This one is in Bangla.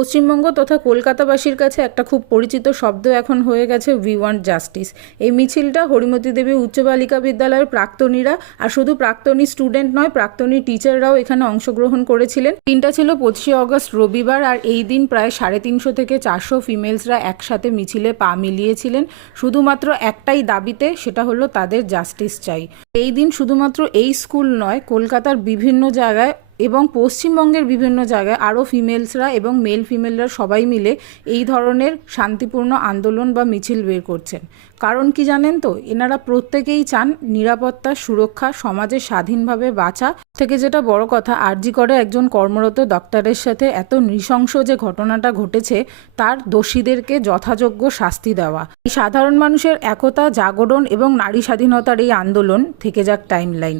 পশ্চিমবঙ্গ তথা কলকাতাবাসীর কাছে একটা খুব পরিচিত শব্দ এখন হয়ে গেছে উই ওয়ান্ট জাস্টিস। এই মিছিলটা হরিমতি দেবী উচ্চ বালিকা বিদ্যালয়ের প্রাক্তনীরা, আর শুধু প্রাক্তনী স্টুডেন্ট নয়, প্রাক্তনী টিচাররাও এখানে অংশগ্রহণ করেছিলেন। দিনটা ছিল 25শে অগস্ট রবিবার, আর এই দিন প্রায় 350 থেকে 400 ফিমেলসরা একসাথে মিছিলে পা মিলিয়েছিলেন শুধুমাত্র একটাই দাবিতে, সেটা হলো তাদের জাস্টিস চাই। এই দিন শুধুমাত্র এই স্কুল নয়, কলকাতার বিভিন্ন জায়গায় এবং পশ্চিমবঙ্গের বিভিন্ন জায়গায় আরও ফিমেলসরা এবং মেল ফিমেলরা সবাই মিলে এই ধরনের শান্তিপূর্ণ আন্দোলন বা মিছিল বের করছেন। কারণ কি জানেন তো, এনারা প্রত্যেকেই চান নিরাপত্তা, সুরক্ষা, সমাজে স্বাধীনভাবে বাঁচা। থেকে যেটা বড় কথা, আরজি করে একজন কর্মরত ডক্টরের সাথে এত নৃশংস যে ঘটনাটা ঘটেছে, তার দোষীদেরকে যথাযোগ্য শাস্তি দেওয়া। এই সাধারণ মানুষের একতা, জাগরণ এবং নারী স্বাধীনতার এই আন্দোলন থেকে যাক টাইমলাইন।